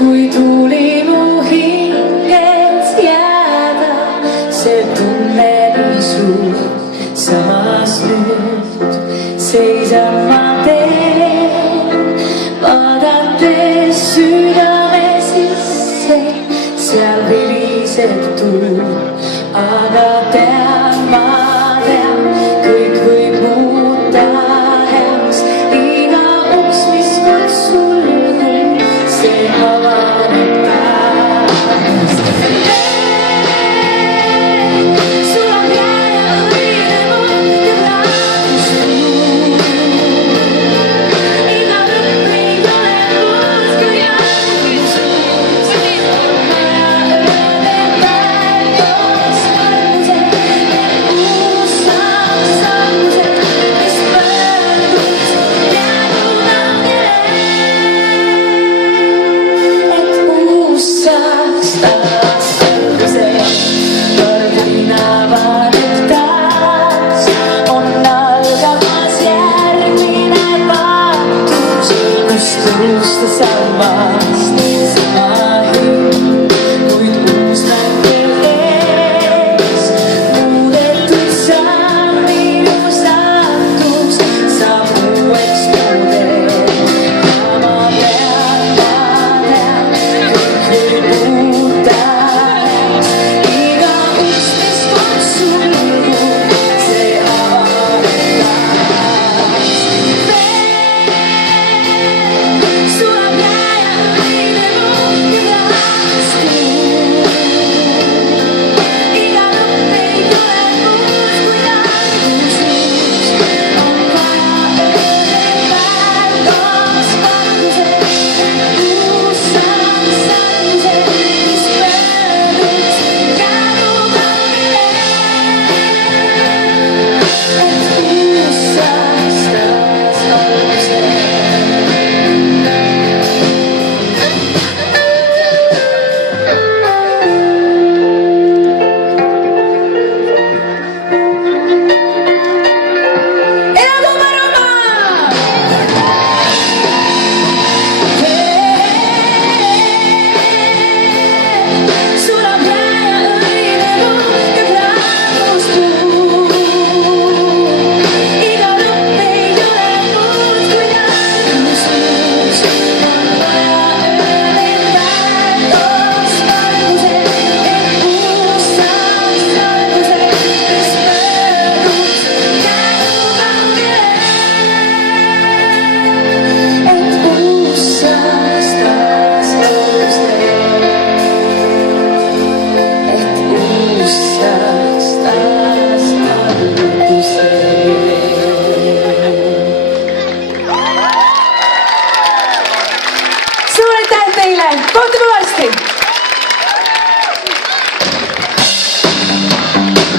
kui tuli mu hinges jääda, see tunne nii suur, samas nüüd seisan ma teen, vaadates südame sisse, seal viliseb tuul, aga tean ma tean, kõik võib muuta heaks, iga uks, mis kord sulgub, see avaneb taas. Sul on jääja õige mõte rahvusluud, iga lõpp ei tule uus, kui ongi suus. On vaja öelda päev koos mõtlused, uus samm-sammused, mis pöörduks peaaegu kaugele, et uus saaks taas alguse. Kord avaneb taas, on algamas järgmine vaatus, kust unustas sama.